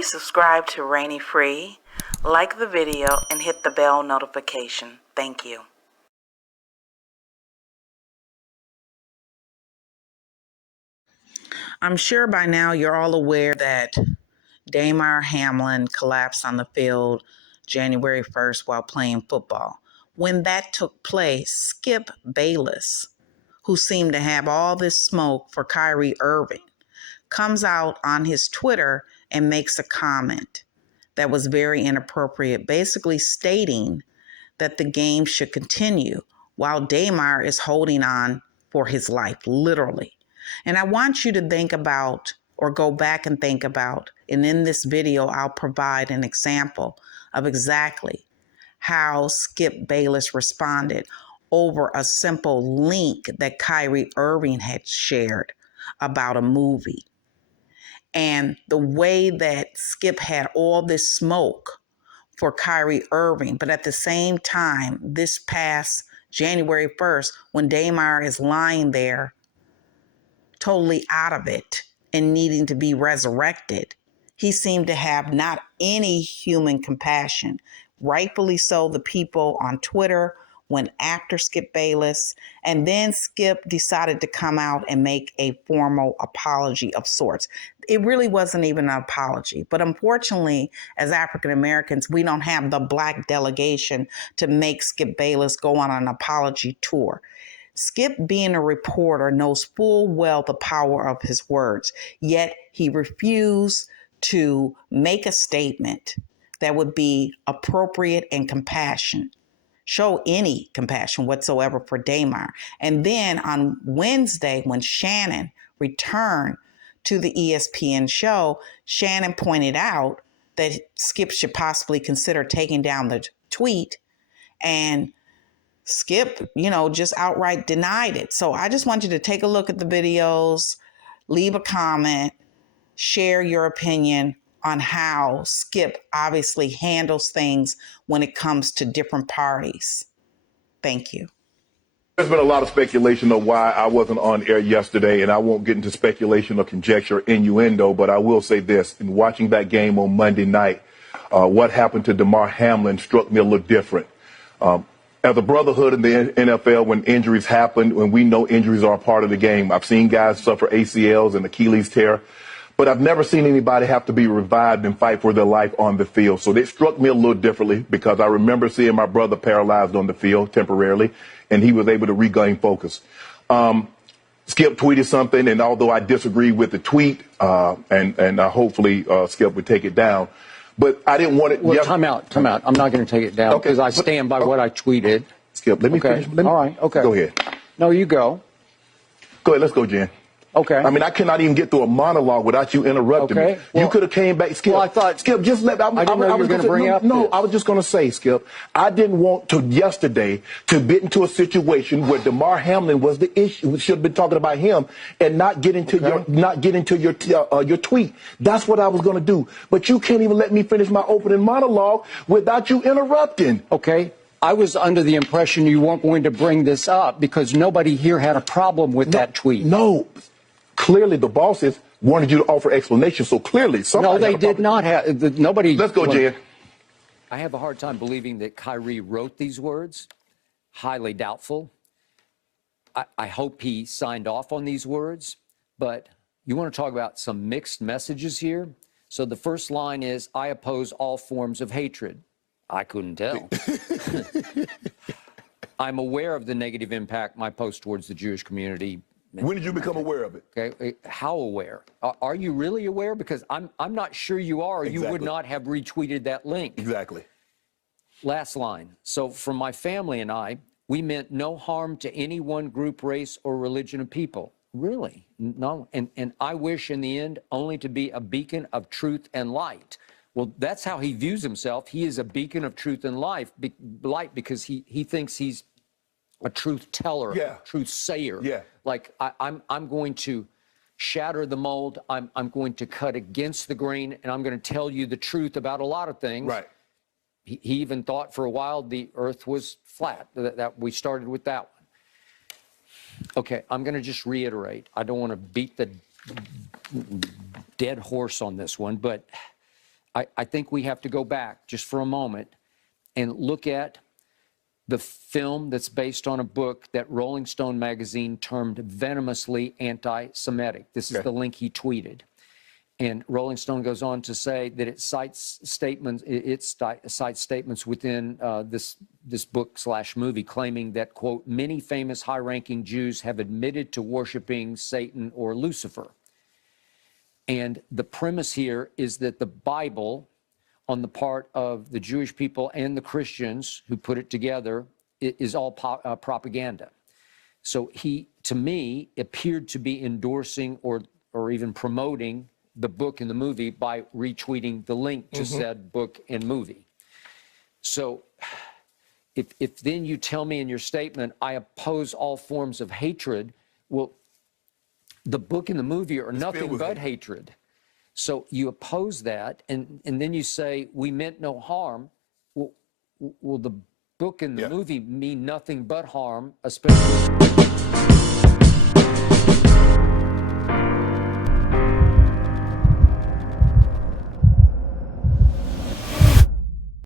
Please subscribe to Rainy Free, like the video, and hit the bell notification. Thank you. I'm sure by now you're all aware that Damar Hamlin collapsed on the field January 1st while playing football. When that took place, Skip Bayless, who seemed to have all this smoke for Kyrie Irving, comes out on his Twitter and makes a comment that was very inappropriate, basically stating that the game should continue while Damar is holding on for his life, literally. And I want you to think about, or go back and think about, and in this video, I'll provide an example of exactly how Skip Bayless responded over a simple link that Kyrie Irving had shared about a movie. And the way that Skip had all this smoke for Kyrie Irving, but at the same time, this past January 1st, when Damar is lying there totally out of it and needing to be resurrected, he seemed to have not any human compassion. Rightfully so, the people on Twitter went after Skip Bayless, and then Skip decided to come out and make a formal apology of sorts. It really wasn't even an apology, but unfortunately, as African Americans, we don't have the Black delegation to make Skip Bayless go on an apology tour. Skip, being a reporter, knows full well the power of his words, yet he refused to make a statement that would be appropriate and compassion, show any compassion whatsoever for Damar. And then on Wednesday, when Shannon returned to the ESPN show, Shannon pointed out that Skip should possibly consider taking down the tweet, and Skip, just outright denied it. So I just want you to take a look at the videos, leave a comment, share your opinion on how Skip obviously handles things when it comes to different parties. Thank you. There's been a lot of speculation of why I wasn't on air yesterday, and I won't get into speculation or conjecture, innuendo, but I will say this. In watching that game on Monday night, what happened to Damar Hamlin struck me a little different. As a brotherhood in the NFL, when injuries happen, when we know injuries are a part of the game, I've seen guys suffer ACLs and Achilles tear, but I've never seen anybody have to be revived and fight for their life on the field. So it struck me a little differently because I remember seeing my brother paralyzed on the field temporarily, and he was able to regain focus. Skip tweeted something, and although I disagree with the tweet, and hopefully Skip would take it down, but I didn't want it. Well, time out. I'm not going to take it down because I stand by what I tweeted. Skip, let me finish. All right, okay. Go ahead. No, you go. Go ahead, let's go, Jen. Okay. I mean, I cannot even get through a monologue without you interrupting me. Well, you could have came back, Skip. Well, I thought, Skip, just let. I didn't know you were going to bring up. No, I was just going to say, Skip, I didn't want to yesterday to get into a situation where Damar Hamlin was the issue. We should have been talking about him and not get into your tweet. That's what I was going to do. But you can't even let me finish my opening monologue without you interrupting. Okay. I was under the impression you weren't going to bring this up because nobody here had a problem with that tweet. No. Clearly, the bosses wanted you to offer explanations, so clearly somebody. No, they did not have. Nobody. Let's go, Jen. I have a hard time believing that Kyrie wrote these words. Highly doubtful. I hope he signed off on these words. But you want to talk about some mixed messages here? So the first line is, I oppose all forms of hatred. I couldn't tell. I'm aware of the negative impact my post towards the Jewish community. When did you become aware of it? Okay, how aware? Are you really aware? Because I'm not sure you are, or you would not have retweeted that link. Exactly. Last line. So for my family and I, we meant no harm to any one group, race, or religion of people. Really? No. And I wish in the end only to be a beacon of truth and light. Well, that's how he views himself. He is a beacon of truth and light because he thinks he's a truth teller, a truth sayer. Yeah. Like I'm going to shatter the mold. I'm going to cut against the grain, and I'm going to tell you the truth about a lot of things. Right. He even thought for a while the earth was flat. That we started with that one. Okay, I'm going to just reiterate. I don't want to beat the dead horse on this one, but I think we have to go back just for a moment and look at the film that's based on a book that Rolling Stone magazine termed venomously anti-Semitic. This is the link he tweeted. And Rolling Stone goes on to say that it cites statements within this book/movie claiming that, quote, many famous high-ranking Jews have admitted to worshiping Satan or Lucifer. And the premise here is that the Bible, on the part of the Jewish people and the Christians who put it together, is all propaganda. So he, to me, appeared to be endorsing or even promoting the book and the movie by retweeting the link to said book and movie. So if then you tell me in your statement, I oppose all forms of hatred, well, the book and the movie are nothing but hatred. So you oppose that, and then you say, we meant no harm. Well, the book and the movie mean nothing but harm, especially...